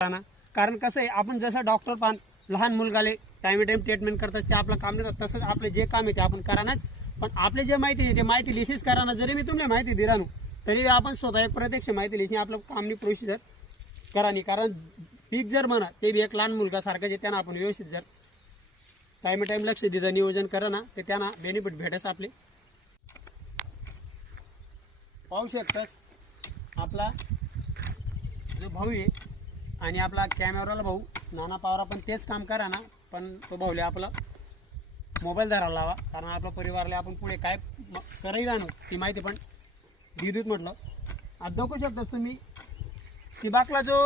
ना कारण कसं आहे आपण जसं डॉक्टर पान लहान मुलगाले टाइम टाइम ट्रीटमेंट करतात ते आपलं काम नाही तसंच आपलं जे काम आहे ते आपण करानाच. पण आपले जे माहिती नाही ते माहिती लिसिस कराना जरी मी तुम्हाला माहिती दिला तरी आपण स्वतः एक प्रत्यक्ष माहिती लिहिशी आपलं काम नाही प्रोसिजर करानी कारण पीक जर म्हणा ते बी एक लहान मुलगा सारखं जे त्यांना आपण व्यवस्थित जर टाइम टाइम लक्ष दिलं नियोजन करा ना ते त्यांना बेनिफिट भेटस आपले. पाहू शकतस आपला जो भाऊ आहे आणि आपला कॅमेराला भाऊ नाना पावरा पण तेच काम करा ना पण तो भाऊले आपला मोबाईल धरायला लावा. कारण आपल्या परिवारला आपण पुढे काय करायला आणू ती माहिती पण दिदूत म्हटलं. आता दाखवू शकता तुम्ही ठिबाकला जो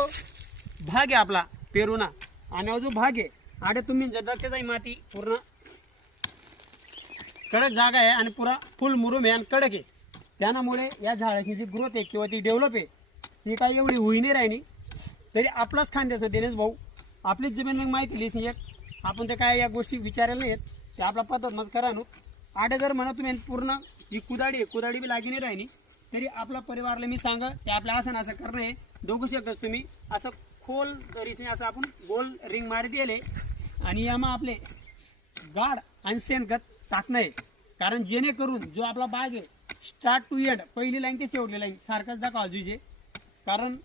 भाग आहे आपला पेरूना आणि हा जो भाग आहे आडे तुम्ही जर जाई माती पूर्ण कडक जागा आहे आणि पुरा फुल मुरुम आहे आणि कडक आहे. त्यामुळे या झाडाची जी ग्रोथ आहे किंवा ती डेव्हलप आहे ती काही एवढी होई नाही राहिली. तरी आपलाच खांद्याचं दिनेश भाऊ. आपलीच जमीन मग माहिती लिहिस एक. आपण ते काय या गोष्टी विचारायला नाहीत ते आपला पद्धत मत करा नु. आठ जर म्हणा तुम्ही पूर्ण. ही कुदाडी आहे कुदाडी बी लागी नाही राहिली. तरी आपला परिवारला मी सांगा ते आपल्या असं असं करणं आहे दोघू शकतच तुम्ही. असं खोल तरीसने असं आपण गोल रिंग मार दिले आणि यामा आपले गाड आणि शेणखत टाकणं आहे. कारण जेणेकरून जो आपला बाग आहे स्टार्ट टू एंड पहिली लाईन ते शेवटली लाईन सारखंच दाखवा जुजे कारण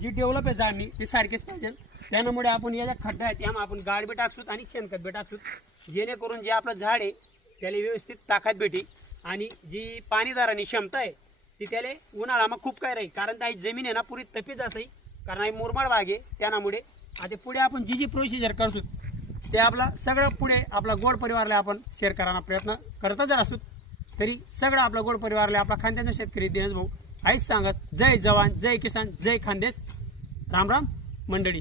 जी डेव्हलप आहे झाडणी ती सारखीच पाहिजे त्यामुळे आपण या ज्या खड्डा आहेत त्यामुळे आपण गाड बी टाकसूत आणि शेणखत बी टाकसूत. जेणेकरून जे आपलं झाड आहे त्याला व्यवस्थित ताकद भेटी. आणि जी पाणीदाराने क्षमता आहे ती त्याला उन्हाळामा खूप काय राहील. कारण त्या जमीन आहे ना पुरी तपीच असाई कारण आई मुरमाड बाग आहे त्यामुळे आता पुढे आपण जी जी प्रोसिजर करतो ते आपला सगळं पुढे आपला गोड परिवारला आपण शेअर करायला प्रयत्न करतच असू तरी सगळं आपलं गोड परिवारला आपला खानदेश शेतकरी दिनेश भाऊ आईच सांगत जय जवान जय किसान जय खानदेश. राम राम मंडळी.